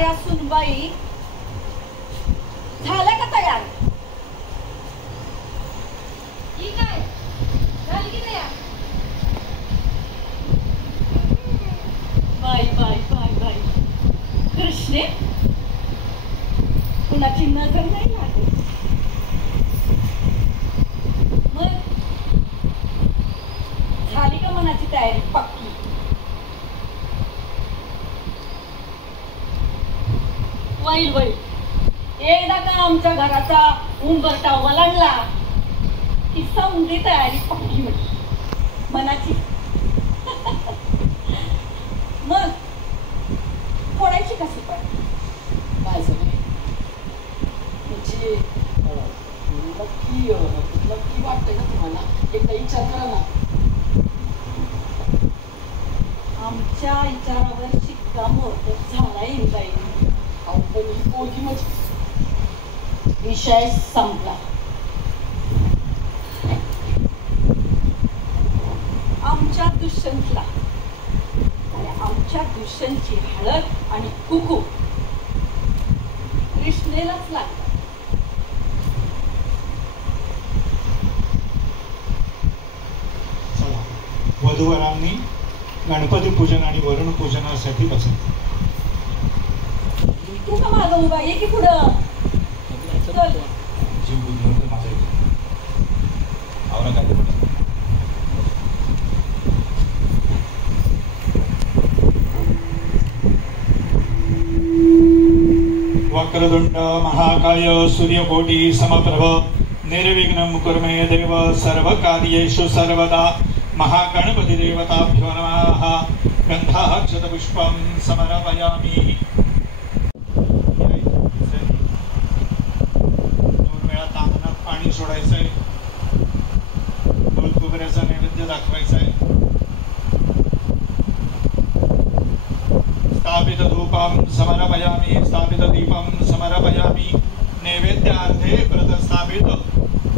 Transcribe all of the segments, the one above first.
म्हाताऱ्या सुनबाई झाल्या का तयार? ठीक आहे, झाली की तयार? बाई बाई बाई बाई, कृष्णे कुणाची नजर नाही लागली. मग झाली का मनाची तयारी पक्की? वैल वैल, एकदा का आमच्या घराचा उंबरठा वलांडला की समजी तयारी पक्की होती मनाची. मग फोडायची कशी पण माझं नाही म्हणजे नक्की वाटतंय का तुम्हाला? एकदा विचार करा ना. आमच्या विचारावर शिक्कामोर्तब झाला इंदाई. पण ही पोरगी म्हणजे विषय संपला. आमच्या दुष्यंतला आणि आमच्या दुष्यंतची हळद आणि कुकू कृष्णेलाच लागला. चला, वधूवरांनी गणपती पूजन आणि वरुण पूजनासाठी बसत. तू का मागं उभा ये की पुढं चल. जीव बुद्धवतो माझा आवरा काय वक्रतुंड महाकाय सूर्यकोटि समप्रभ निर्विघ्नं कुरु मे देव सर्वकार्येषु सर्वदा. महागणपति देवताभ्यो नमः. गन्धाक्षतपुष्पं समर्पयामि. पाणी सोडायचंय, दूध कुबऱ्याचा नैवेद्य दाखवायचाय. स्थापित धूपं समर्पयामि, स्थापित दीपं समर्पयामि. नैवेद्यार्थे प्रतस्थापित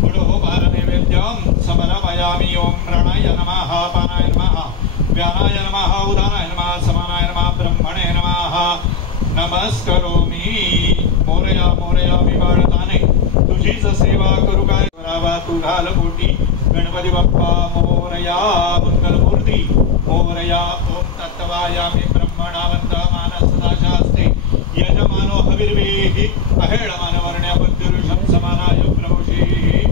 गुडोपहार नैवेद्यं समर्पयामि. ओम प्राणाय नमः, पानाय नमः, व्यानाय नमः, उदानाय नमः, समानाय नमः, ब्रह्मणे नमः. नमस्करोमि. मोरया मोरया मी बाळताने तुझीच सेवा करू काय करावा तू घाल पोटी. गणपती बाप्पा मोरया, मंगलमूर्ती मोरया. ओम तत्वायामी ब्रह्मणावंत मानस सदाशास्ते यजमानो हविर्वेहि अहेळमान वर्ण्य बुद्धिरुषं समानाय प्रभुषेहि.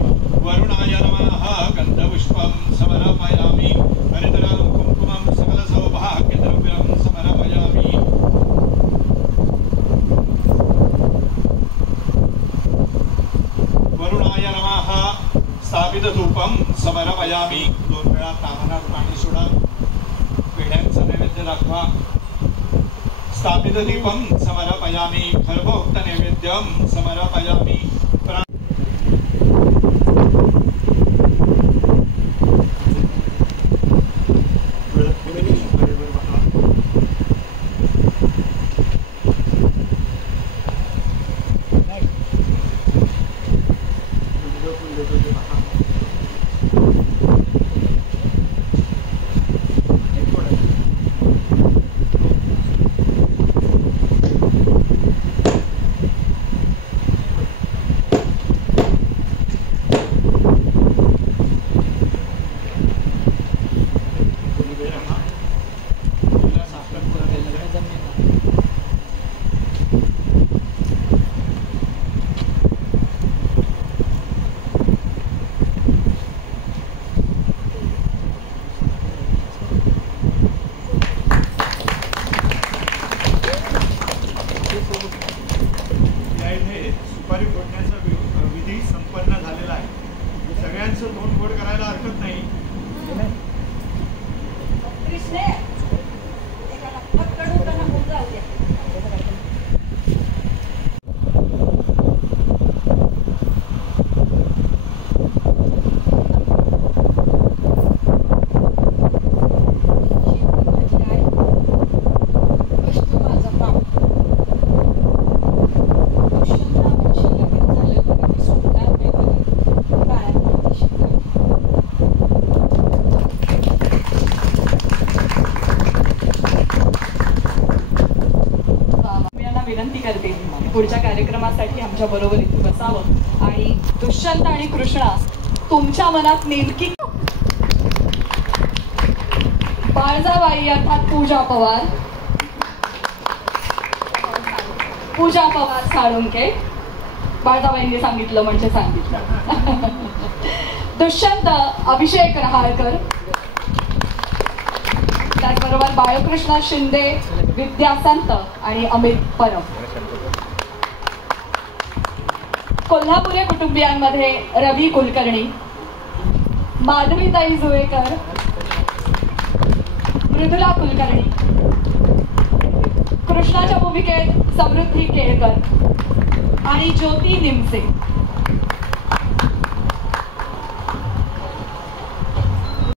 वरुणाय नमः. गन्धपुष्पं समर्पयामि. हरिद्रं कुंकुमं सकल सौभाग्यद्रव्यं समर्पयामि. वरुणाय नमः. स्थापित धूपं समर्पयामि. 2 वेळा तामनात पाणी सोडा. पेढ्यांचा नैवेद्य दाखवा. स्थापित दीपं समर्पयामि. खर्भोक्त नैवेद्यं समर्पयामि. कार्यक्रमासाठी आमच्या बरोबर इथे बसावं आणि दुष्यंत आणि कृष्णा तुमच्या मनात नेमकी बाळजाबाई अर्थात पूजा पवार साळुंके बाळजाबाईंनी सांगितलं म्हणजे सांगितलं. दुष्यंत अभिषेक रहाळकर, त्याचबरोबर बाळकृष्ण शिंदे, विद्या संत आणि अमित परब. कोल्हापुरे कुटुंबियांमध्ये रवी कुलकर्णी, माधवीताई जुवेकर, मृदुला कुलकर्णी, कृष्णाच्या भूमिकेत समृद्धी केळकर आणि ज्योती निमसे